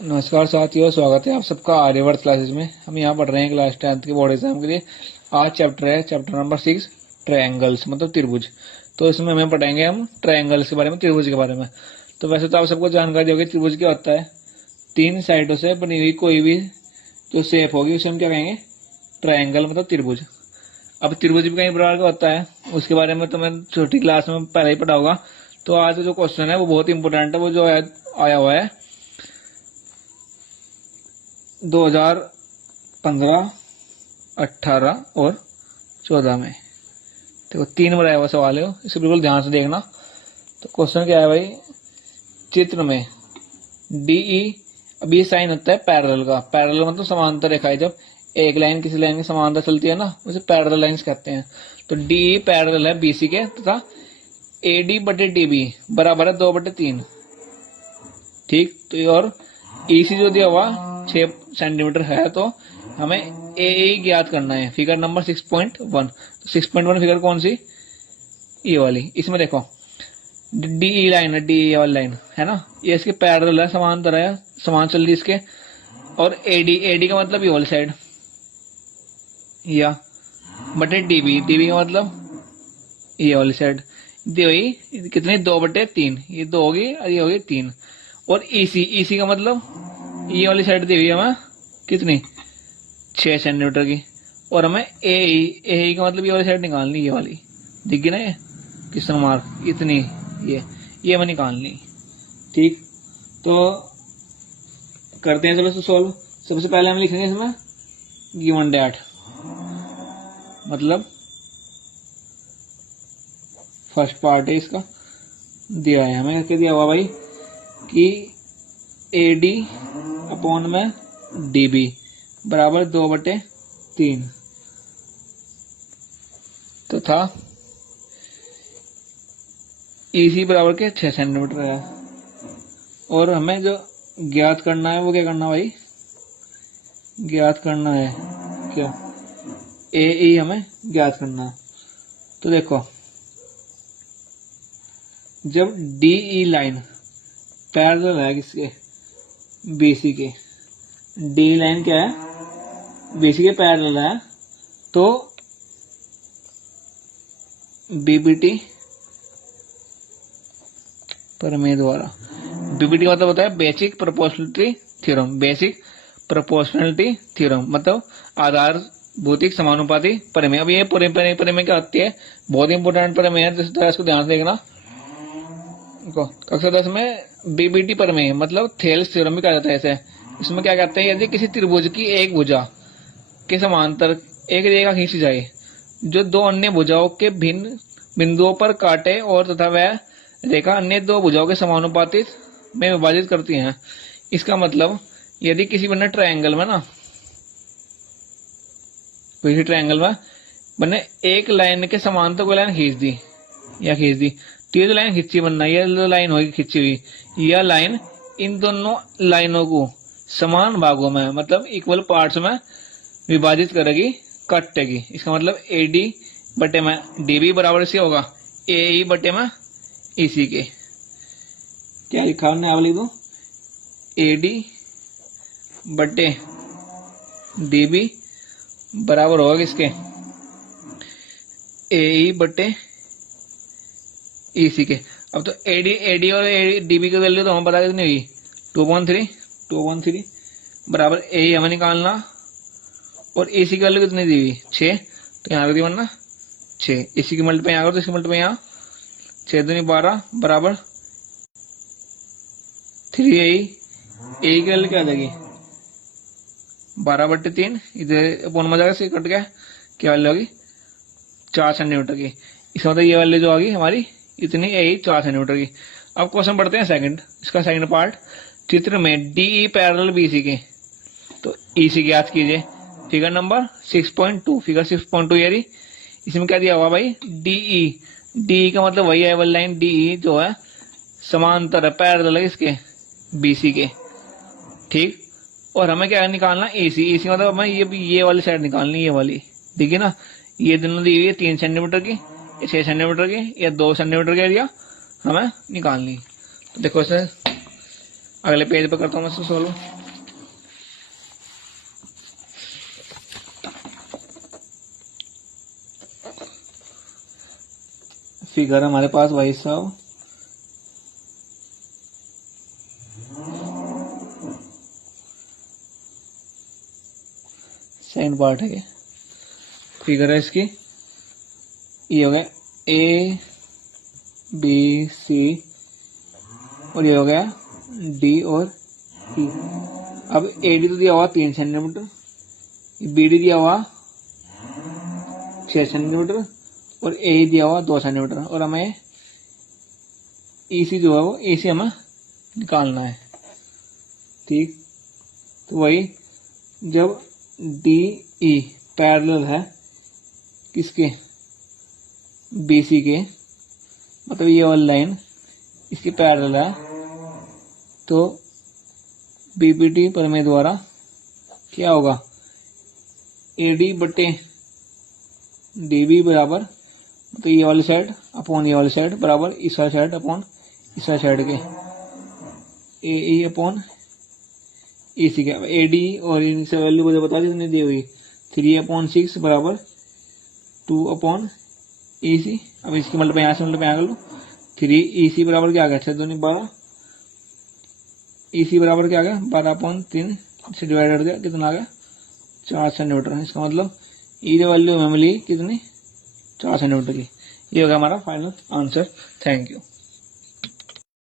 नमस्कार साथियों, स्वागत है आप सबका आर्यवर्त क्लासेस में। हम यहाँ पढ़ रहे हैं क्लास 10th के बोर्ड एग्जाम के लिए। आज चैप्टर है चैप्टर नंबर 6, ट्रायंगल्स मतलब त्रिभुज। तो इसमें हमें पढ़ेंगे हम ट्रायंगल्स के बारे में, त्रिभुज के बारे में। तो वैसे तो आप सबको जानकारी होगी त्रिभुज क्या होता है। तीन साइडों से बनी हुई कोई भी जो शेप होगी उसे हम क्या कहेंगे, ट्रायंगल मतलब त्रिभुज। अब त्रिभुज भी कई प्रकार का होता है, उसके बारे में तो मैं छोटी क्लास में पहले ही पढ़ा होगा। तो आज जो क्वेश्चन है वो बहुत इंपॉर्टेंट है, वो जो आया हुआ है 2015, 18 और 14 में। देखो तीन बार आया हुआ सवाल है, इसे बिल्कुल ध्यान से देखना। तो क्वेश्चन क्या है भाई, चित्र में डीई, अब ये साइन होता है पैरेलल का। पैरेलल मतलब समांतर रेखा है। जब एक लाइन किसी लाइन की समांतर चलती है ना, उसे पैरेलल लाइंस कहते हैं। तो डीई पैरेलल है बीसी के, तथा एडी बटे डीबी बराबर है 2/3। ठीक, तो और ईसी जो दिया हुआ 6 सेंटीमीटर है, तो हमें ए ज्ञात करना है। Figure number 6.1। तो 6.1 फिगर कौन सी, ये वाली। इसमें देखो डी लाइन है, डी वाली लाइन है ना, ये इसके पैरेलल है, समांतर है, समान चल रही इसके। और एडी, एडी का मतलब ये वाली साइड, या बटे डीबी, डीबी का मतलब ये वाली साइड दी हुई कितनी, 2/3। ये 2 होगी और ये होगी 3। और ईसी, ईसी का मतलब ये वाली साइड दी हुई है हमें कितनी, 6 सेंटीमीटर की। और हमें ए का मतलब ये वाली साइड निकालनी, ये वाली दिखी ना, ये किस तरह मार्क इतनी, ये हमें निकालनी। ठीक, तो करते हैं चलो इसको सॉल्व। सबसे पहले हम लिखेंगे इसमें गिवन डैट, मतलब फर्स्ट पार्ट है इसका, दिया है हमें, क्या दिया हुआ भाई कि एडी अपॉन में डीबी बराबर 2/3 तो था ईसी बराबर के 6 सेंटीमीटर है। और हमें जो ज्ञात करना है वो क्या करना भाई, ज्ञात करना है क्या, ए हमें ज्ञात करना है। तो देखो जब डी लाइन पैरेलल है किसके, बीसी के, डी लाइन क्या है, बीसी के पैरेलल है, तो बीबीटी प्रमेय द्वारा, बीबीटी मतलब होता है basic proportionality theorem. Basic proportionality theorem मतलब आधार भौतिक समानुपाती प्रमेय। अब ये प्रमेय क्या होती है, बहुत इंपोर्टेंट प्रमेय है, जिस तरह इसको ध्यान से देखना। कक्षा 10 में बीबीटी प्रमेय मतलब थेल्स थ्योरम भी कहा जाता है इसे। इसमें क्या कहते हैं, यदि किसी त्रिभुज की एक भुजा के समांतर एक रेखा खींची जाए जो दो अन्य भुजाओं के भिन्न बिंदुओं पर काटे, और तथा वह रेखा अन्य दो भुजाओं के समानुपातिक में विभाजित करती है। इसका मतलब यदि किसी बने ट्रायंगल में ना, किसी ट्रायंगल में बने एक लाइन के समांतर कोई लाइन खींच दी, या खींच दी, तो ये जो लाइन खींची बनना, ये जो लाइन होगी खींची हुई, यह लाइन इन दोनों लाइनों को समान भागों में मतलब इक्वल पार्ट्स में विभाजित करेगी, काटेगी। इसका मतलब एडी बटे में डीबी बराबर से होगा ए बटे में ईसी के। क्या लिखा हमने, आप लिख दो एडी बटे डीबी बराबर होगा किसके, ए बटे ईसी के। अब तो एडी और डीबी की वैल्यू तो हमें पता कितनी हुई, 2.3 बराबर ए हमें निकालना, और एसी की वैल्यू कितनी दी हुई 6, तो यहाँ दी बनना 6। इसी की मल्टीप्लाई यहाँ करो तो इसकी मल्टीप्लाई यहाँ 6 दूनी 12 बराबर 3 ए की वैल्यू क्या आ जाएगी 12/3, इधर अपॉन में जाएगा, से कट गया, क्या वैल्यू होगी 4 सेंटीमीटर की। इसका मतलब ये वैल्यू जो होगी हमारी इतनी ए 4 सेंटीमीटर की। अब क्वेश्चन पढ़ते हैं सेकंड, इसका सेकंड पार्ट। चित्र में डीई पैरेलल बीसी के, तो ईसी ज्ञात कीजिए। फिगर नंबर 6.2, फिगर 6.2 यारी, इसमें क्या दिया हुआ भाई, डीई, डीई का मतलब वही है वाली लाइन, डीई जो है समांतर है, पैरेलल है इसके बीसी के। ठीक, और हमें क्या निकालना, एसी, एसी मतलब हमें ये वाली साइड निकालनी, ये वाली देखिए ना, ये दोनों दी हुई है 3 सेंटीमीटर की, 6 सेंटीमीटर की, या 2 सेंटीमीटर की एरिया हमें निकालनी। तो देखो इसे अगले पेज पर करता हूँ मैं इसको सोल्व। फिगर हमारे पास भाई साहब सेकंड पार्ट है, फिगर है इसकी, ये हो गया ए बी सी और ये हो गया डी और ई। अब ए डी तो दिया हुआ 3 सेंटीमीटर, बी डी दिया हुआ 6 सेंटीमीटर और ए दिया हुआ 2 सेंटीमीटर, और हमें ई सी जो है वो ए सी हमें निकालना है। ठीक, तो वही जब डी ई पैरेलल है किसके, बी सी के, मतलब ये वाली लाइन इसकी पैरेलल है, तो बीपीटी प्रमेय द्वारा क्या होगा, एडी बटे डीबी बराबर, तो ये वाली साइड अपॉन ये वाली साइड बराबर इस वाली साइड अपॉन इस वाली साइड के, ए ई अपॉन ई सी के। ए डी और इनसे वैल्यू मुझे बता दी कितनी दी हुई, 3/6 बराबर 2/, ई सी। अब इसकी मतलब यहाँ से मतलब यहाँ कर लो, 3 ई सी बराबर क्या आ गया, 6 दूनी 12, ई सी बराबर क्या आ गया 12/3 से डिवाइड कर दिया, कितना आ गया 4 सेंटीमीटर। इसका मतलब ई की वैल्यू हमें मिली कितनी, 4 सेंटीमीटर की। ये हो गया हमारा फाइनल आंसर। Thank you.